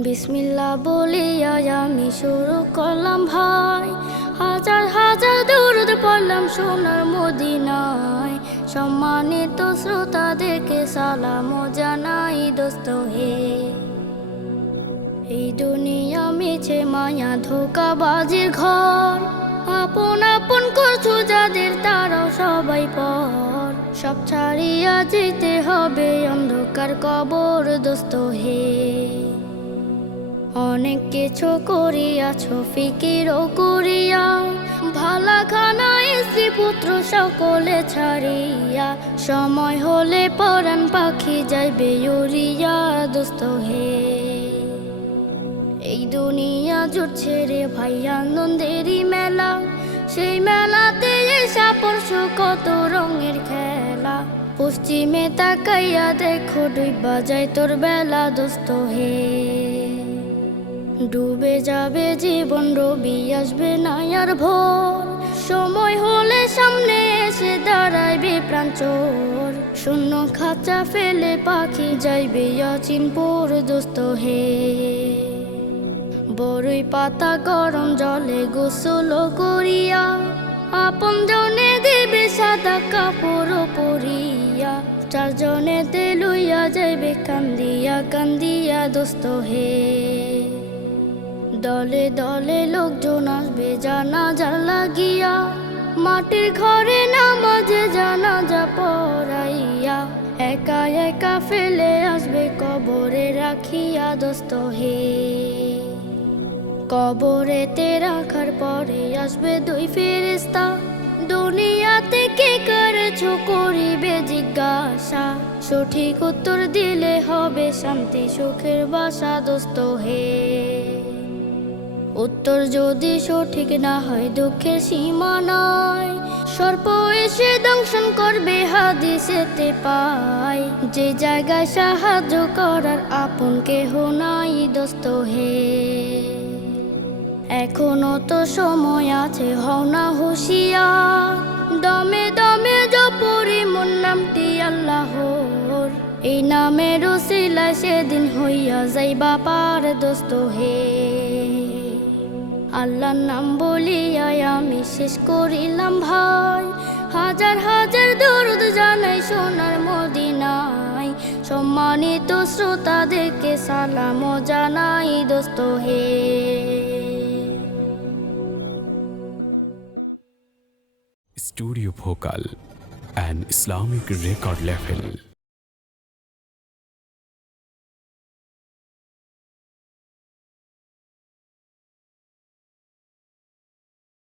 বিসমিল্লাহ বলিয়া আমি শুরু করলাম ভাই, হাজার হাজার দরুদ পড়লাম সোনার মদিনায়। সম্মানিত শ্রোতাদেরকে সালাম জানাই দোস্ত হে। এই দুনিয়া মিছে মায়া ধোঁকাবাজির ঘর, আপন আপন করছো যাদের তারাও সবাই পর। সব ছাড়িয়া যেতে হবে অন্ধকার কবর দোস্ত হে। অনেক কিছু করিয়াছ ফিকিরও করিয়া, ভালা খানা স্ত্রী পুত্র সকলে ছাড়িয়া। সময় হলে পরাণ পাখি যাইবে উড়িয়া দোস্ত হে। এই দুনিয়া জুটছে রে ভাই আনন্দেরই মেলা, সেই মেলাতে এসা পড়ছো কত রঙের খেলা। পশ্চিমে তাকাইয়া দেখো ডুইবা যায় তোর বেলা দোস্ত হে। ডুবে যাবে জীবন রবি আসবে না আর ভোর, সময় হলে সামনে এসে দাঁড়াইবে প্রাণ চোর। শূন্য খাঁচা ফেলে পাখি যাইবে অচিনপুর দোস্ত হে। বড়ই পাতা গরম জলে গোসল করিয়া, আপন জনে দেবে সাদা কাপড় পরিয়া। চারজনেতে লইয়া যাইবে কান্দিয়া কান্দিয়া দোস্ত হে। দলে দলে লোকজন আসবে জানাজা লাগিয়া, মাটির ঘরে নামাজে জানাজা পড়াইয়া। একা একা ফেলে আসবে কবরে রাখিয়া দোস্ত হে। কবরেতে রাখার পরে আসবে দুই ফেরেশতা, দুনিয়াতে কে করেছো করিবে জিজ্ঞাসা। সঠিক উত্তর দিলে হবে শান্তি সুখের বাসা দোস্ত হে। উত্তর যদি সঠিক না হয় দুঃখের সীমা নাই, সর্প এসে দংশন করবে হাদিসেতে পাই। যে জায়গায় সাহায্য করার আপন কেহ নাই দোস্ত হে। এখনো তো সময় আছে হও না হুঁশিয়ার, দমে দমে জপরি মন নামটি আল্লাহর। এই নামের উসিলায় সেদিন হইয়া যাইবা পার দোস্ত হে। আল্লাহর নাম বলিয়া আমি শেষ করিলাম ভাই, হাজার হাজার দরুদ জানাই সোনার মদিনায়। সম্মানিত শ্রোতাদেরকে সালাম জানাই দোস্ত হে। Studio Bhokal, an Islamic record label.